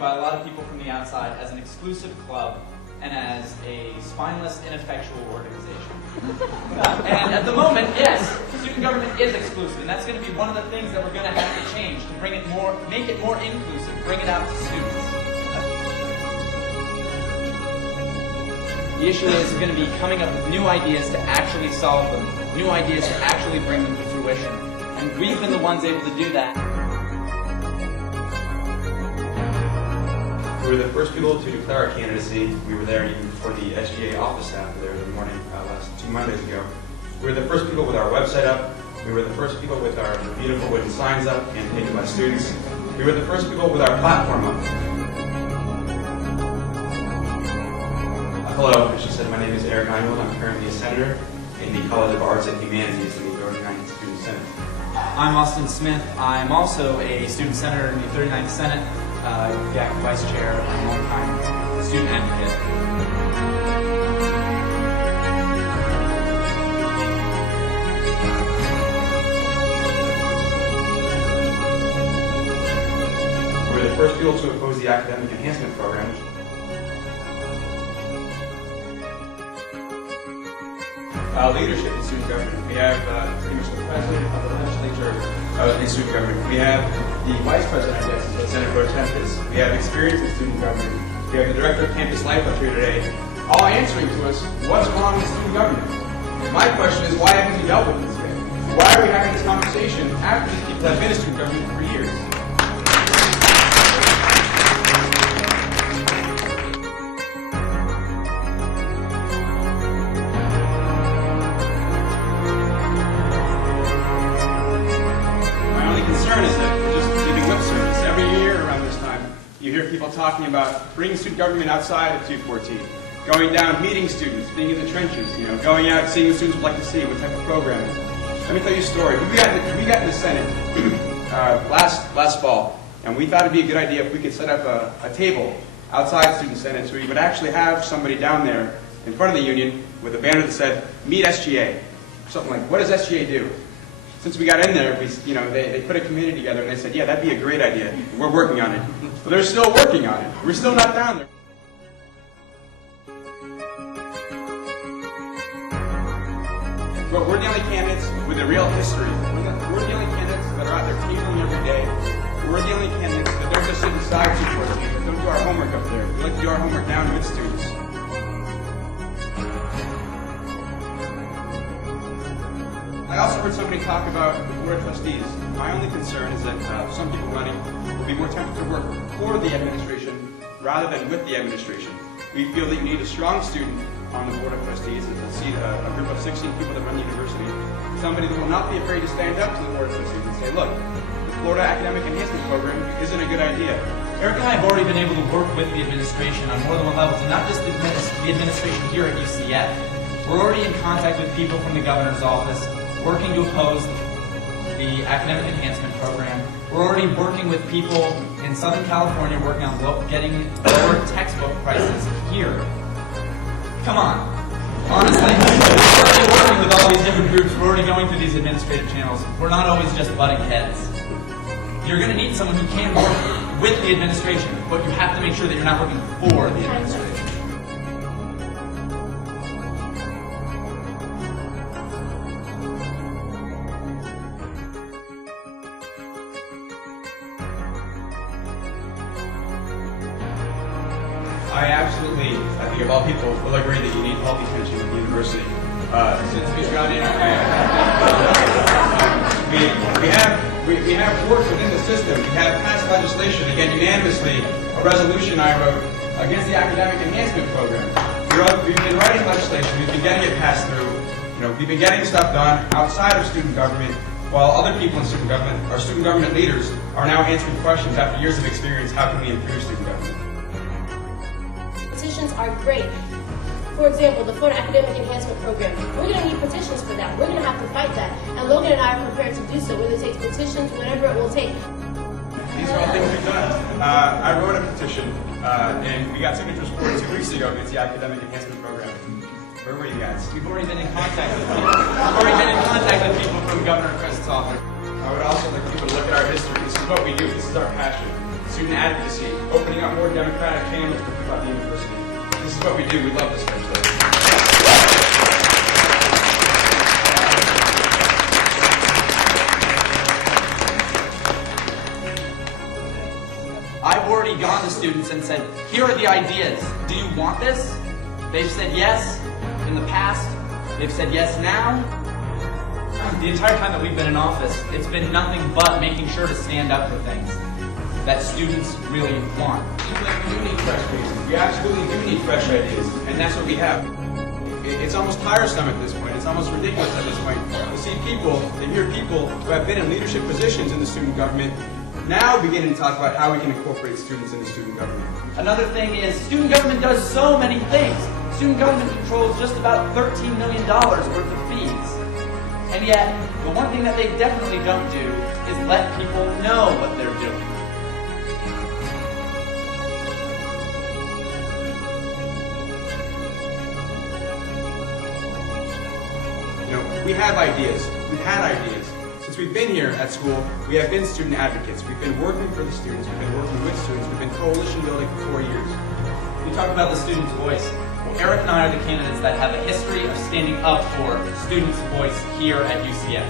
by a lot of people from the outside as an exclusive club and as a spineless, ineffectual organization. And at the moment, yes, student government is exclusive, and that's going to be one of the things that we're going to have to change to bring it more, make it more inclusive, bring it out to students. The issue is going to be coming up with new ideas to actually solve them, new ideas to actually bring them to fruition. And we've been the ones able to do that. We were the first people to declare our candidacy. We were there even before the SGA office staff were there in the morning last 2 Mondays ago. We were the first people with our website up. We were the first people with our beautiful wooden signs up and taken by students. We were the first people with our platform up. Hello, as she said, my name is Eingold. I'm currently a senator in the College of Arts and Humanities in the 39th Student Senate. I'm Austin Smith. I'm also a student senator in the 39th Senate, GAC vice chair, and long-time student advocate. We're the first people to oppose the academic enhancement program. Leadership in student government. We have pretty much the president of the legislature in student government. We have the vice president, I guess, is Senator Pro Tempest. We have experience in student government. We have the director of campus life up here today, all answering to us, what's wrong with student government? My question is, why haven't we dealt with this yet? Why are we having this conversation after these people have been in student government for years? Concern is that we're just giving lip service. Every year around this time, you hear people talking about bringing student government outside of 214, going down, meeting students, being in the trenches, going out, seeing what students would like to see, what type of programming. Let me tell you a story. We got in the Senate last fall, and we thought it'd be a good idea if we could set up a table outside Student Senate so we would actually have somebody down there in front of the union with a banner that said, "Meet SGA." Something like, what does SGA do? Since we got in there, they put a committee together and they said, yeah, that'd be a great idea. We're working on it. But they're still working on it. We're still not down there. But we're the only candidates with a real history. We're the only candidates that are out there tabling every day. We're the only candidates that don't just sit beside 214, that don't do our homework up there. We like to do our homework down with students. I also heard somebody talk about the Board of Trustees. My only concern is that some people running will be more tempted to work for the administration rather than with the administration. We feel that you need a strong student on the Board of Trustees, a group of 16 people that run the university, somebody that will not be afraid to stand up to the Board of Trustees and say, look, the Florida Academic Enhancement Program isn't a good idea. Eric and I have already been able to work with the administration on more than one level, and not just the administration here at UCF. We're already in contact with people from the governor's office, working to oppose the academic enhancement program. We're already working with people in Southern California working on getting lower textbook prices here. Come on. Honestly, we're already working with all these different groups. We're already going through these administrative channels. We're not always just butting heads. You're going to need someone who can work with the administration, but you have to make sure that you're not working for the administration. I think of all people, will agree that you need healthy tension at the university. Since we've gone in, we have worked within the system. We have passed legislation, again unanimously, a resolution I wrote against the academic enhancement program. We've been writing legislation, we've been getting it passed through. We've been getting stuff done outside of student government, while other people in student government, our student government leaders, are now answering questions after years of experience, how can we improve student government? Petitions are great. For example, the Florida Academic Enhancement Program. We're going to need petitions for that. We're going to have to fight that. And Logan and I are prepared to do so, whether it takes petitions, whatever it will take. These are all things we've done. I wrote a petition, and we got signatures for it 2 weeks ago against the Academic Enhancement Program. Where were you guys? We've already been in contact with people. We've already been in contact with people from Governor Crest's office. I would also like people to look at our history. This is what we do. This is our passion. Student advocacy, opening up gone to students and said, here are the ideas. Do you want this? They've said yes in the past. They've said yes now. The entire time that we've been in office, it's been nothing but making sure to stand up for things that students really want. We do need fresh faces. We absolutely do need fresh ideas, and that's what we have. It's almost tiresome at this point. It's almost ridiculous at this point to see people, to hear people who have been in leadership positions in the student government now beginning to talk about how we can incorporate students into student government. Another thing is student government does so many things. Student government controls just about $13 million worth of fees. And yet, the one thing that they definitely don't do is let people know what they're doing. You know, we have ideas. We've had ideas. Since we've been here at school, we have been student advocates. We've been working for the students. We've been working with students. We've been coalition building for 4 years. We talk about the student's voice. Well, Eric and I are the candidates that have a history of standing up for students' voice here at UCF.